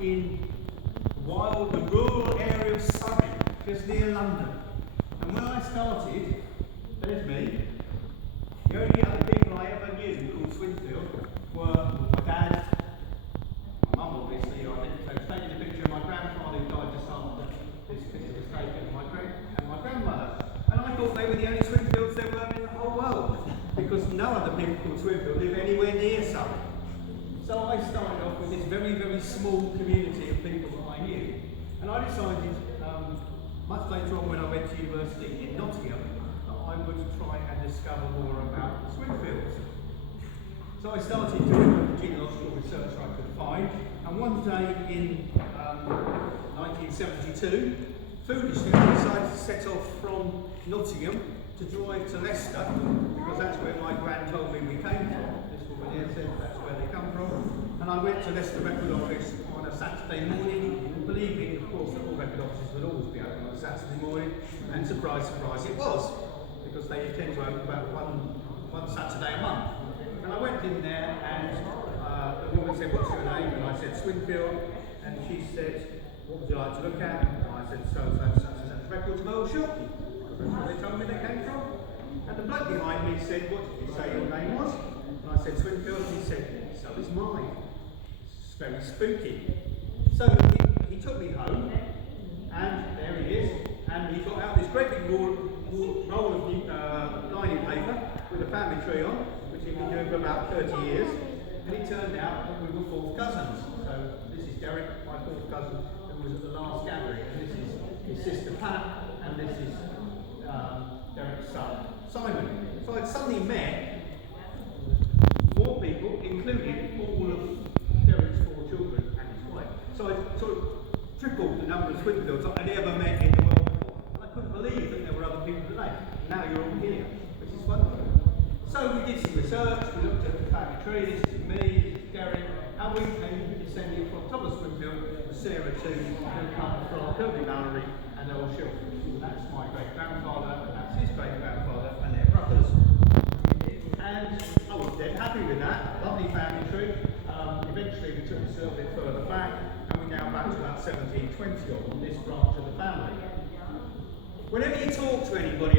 in the rural area of Surrey, just near London. And when I started, there's me. The only other people I ever knew called Swinfield were my dad, my mum obviously, I think, so taking a picture of my grandfather who died just after this picture was taken, and my grandmother. And I thought they were the only Swinfields there were in the whole world, because no other people called Swinfield live anywhere near Surrey. So I started off with this very, very small community of people that I knew. And I decided, much later on when I went to university in Nottingham, that I would try and discover more about the Swinfields. So I started doing the genealogical research I could find, and one day in 1972, foolishly I decided to set off from Nottingham to drive to Leicester, because that's where my gran told me we came from. This woman here said that's where they come from. And I went to Leicester Record Office on a Saturday morning, believing, of course, that all record offices would always be open on a Saturday morning, and surprise, surprise, it was, because they tend to open about one Saturday a month. And I went in there, and the woman said, "What's your name?" And I said, "Swinfield." And she said, "What would you like to look at?" And I said, "So Records Workshop." That's where they told me they came from. And the bloke behind me said, "What did you say your name was?" And I said, "Swinfield." And he said, "So is mine." It's very spooky. So he took me home, and there he is, and he got out this great big roll of lining paper with a family tree on, which he'd been doing for about 30 years, and it turned out that we were fourth cousins. So this is Derek, my fourth cousin, who was at the last gathering, and this is his sister Pat, and this is Derek's son, Simon. So I'd suddenly met more people, including all of Derek's 4 children and his wife. So I sort of tripled the number of Swinfields I'd ever met in the world before. And I couldn't believe that there were other people today. Now you're all here, which is wonderful. So we did some research, we looked at the family tree, this is me, this is Derek, and we came descending from Thomas Swinfield, the Sarah too, who come from Kirby Mallory and Earl Shilton. That's my great-grandfather, and that's his great-grandfather, and their brothers. And I was dead happy with that, lovely family tree. Eventually we took this a little bit further back, and we're now back to about 1720 on this branch of the family. Whenever you talk to anybody